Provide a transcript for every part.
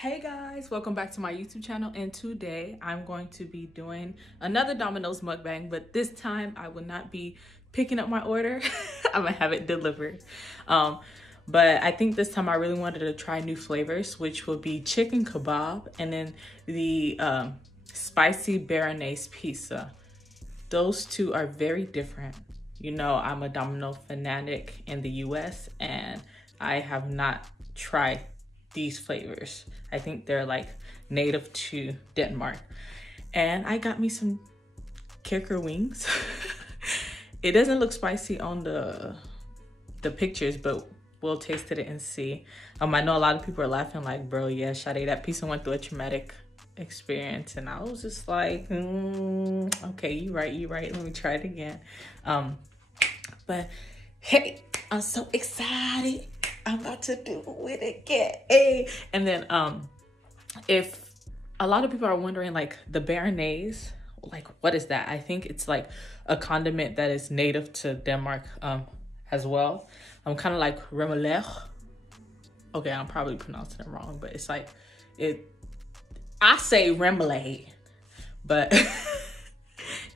Hey guys, welcome back to my YouTube channel, and today I'm going to be doing another Domino's mukbang, but this time I will not be picking up my order. I'm gonna have it delivered. But I think this time I really wanted to try new flavors, which will be chicken kebab and then the spicy Béarnaise pizza. Those two are very different. You know, I'm a Domino fanatic in the US and I have not tried these flavors. I think they're like native to Denmark. And I got me some kicker wings. It doesn't look spicy on the pictures, but we'll taste it and see. I know a lot of people are laughing like, bro, yeah, Sade, that pizza went through a traumatic experience. And I was just like, okay, you right, let me try it again. But hey, I'm so excited. I'm about to do it again. Hey. And then if a lot of people are wondering, like, the Béarnaise, like, what is that? I think it's like a condiment that is native to Denmark as well. I'm kind of like remoulade. Okay, I'm probably pronouncing it wrong, but it's like I say remoulade, but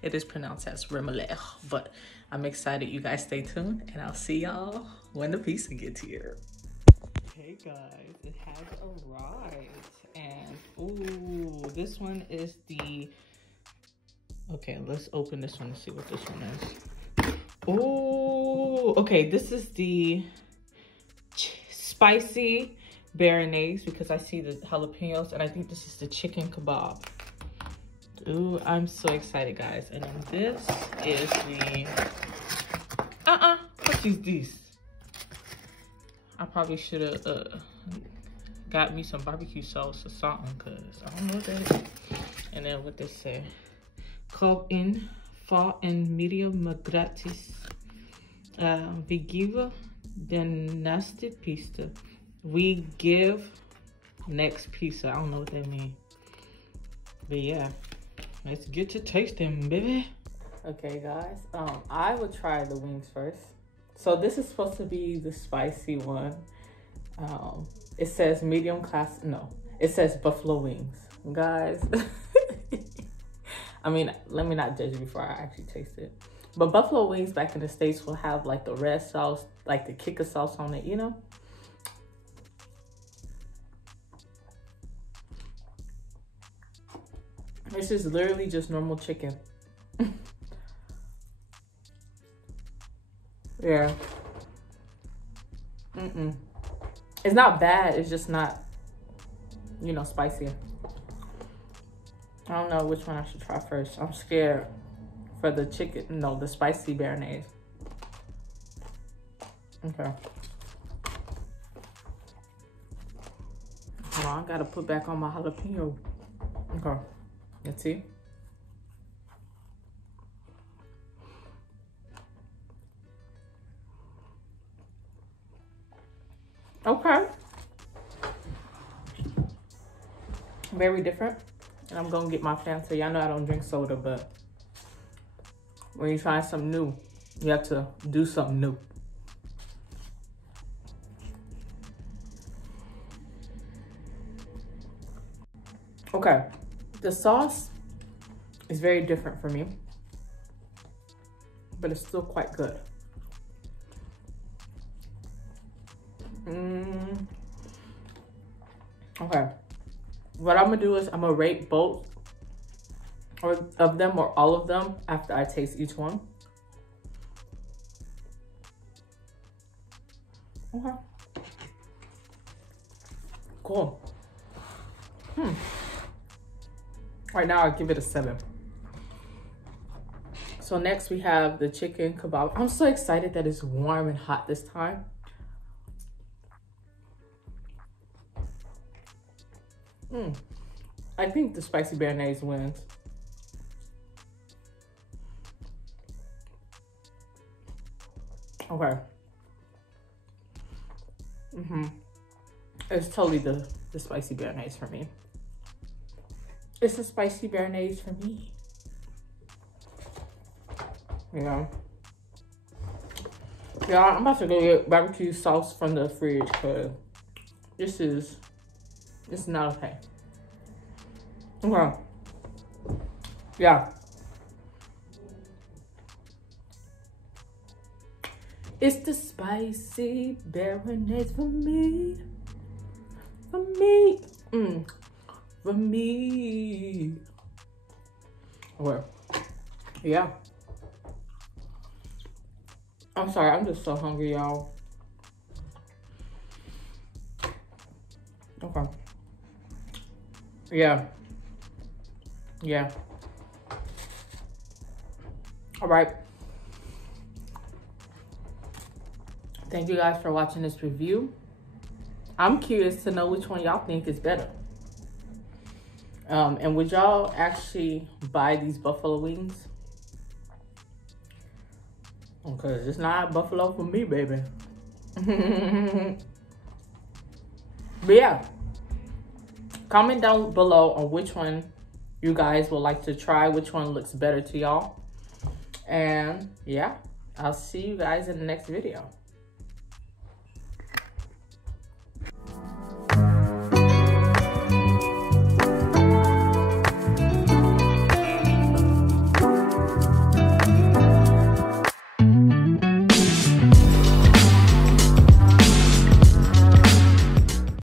it is pronounced as remoulade. But I'm excited. You guys stay tuned, and I'll see y'all when the pizza gets here. Hey guys, it has arrived, and ooh, this one is the, okay, let's open this one and see what this one is. Ooh, okay, this is the spicy Béarnaise, because I see the jalapenos, and I think this is the chicken kebab. Ooh, I'm so excited, guys. And then this is the what is this? I probably should have got me some barbecue sauce or something, because I don't know what that is. And then what they say, Koop in for en medium gratis. We give the nasty pizza. We give next pizza. I don't know what that means. But yeah, let's get to tasting, baby. Okay, guys. I will try the wings first. So this is supposed to be the spicy one. It says medium class. No, it says buffalo wings, guys. I mean, let me not judge before I actually taste it. But buffalo wings back in the States will have like the red sauce, like the kicker sauce on it, you know? This is literally just normal chicken. Yeah. It's not bad. It's just not, you know, spicy. I don't know which one I should try first. I'm scared for the chicken. No, the spicy Béarnaise. Okay. Hold on, I gotta put back on my jalapeno. Okay. Let's see. Okay. Very different. And I'm gonna get my Fanta. Y'all know I don't drink soda, but when you try something new, you have to do something new. Okay. The sauce is very different for me, but it's still quite good. Okay, what I'm gonna do is I'm gonna rate both of them or all of them after I taste each one. Okay, cool. Right now I give it a 7. So next we have the chicken kebab. I'm so excited that it's warm and hot this time. I think the spicy Béarnaise wins. Okay. It's totally the spicy Béarnaise for me. It's a spicy Béarnaise for me. Yeah. Yeah, I'm about to go get barbecue sauce from the fridge, because this is It's not okay. Okay. Yeah. It's the spicy Baroness for me. For me. For me. Well, yeah. I'm sorry, I'm just so hungry, y'all. Okay. Yeah. Yeah. All right. Thank you guys for watching this review. I'm curious to know which one y'all think is better. And would y'all actually buy these buffalo wings? Because it's not buffalo for me, baby. But yeah, comment down below on which one you guys would like to try, which one looks better to y'all. And yeah, I'll see you guys in the next video.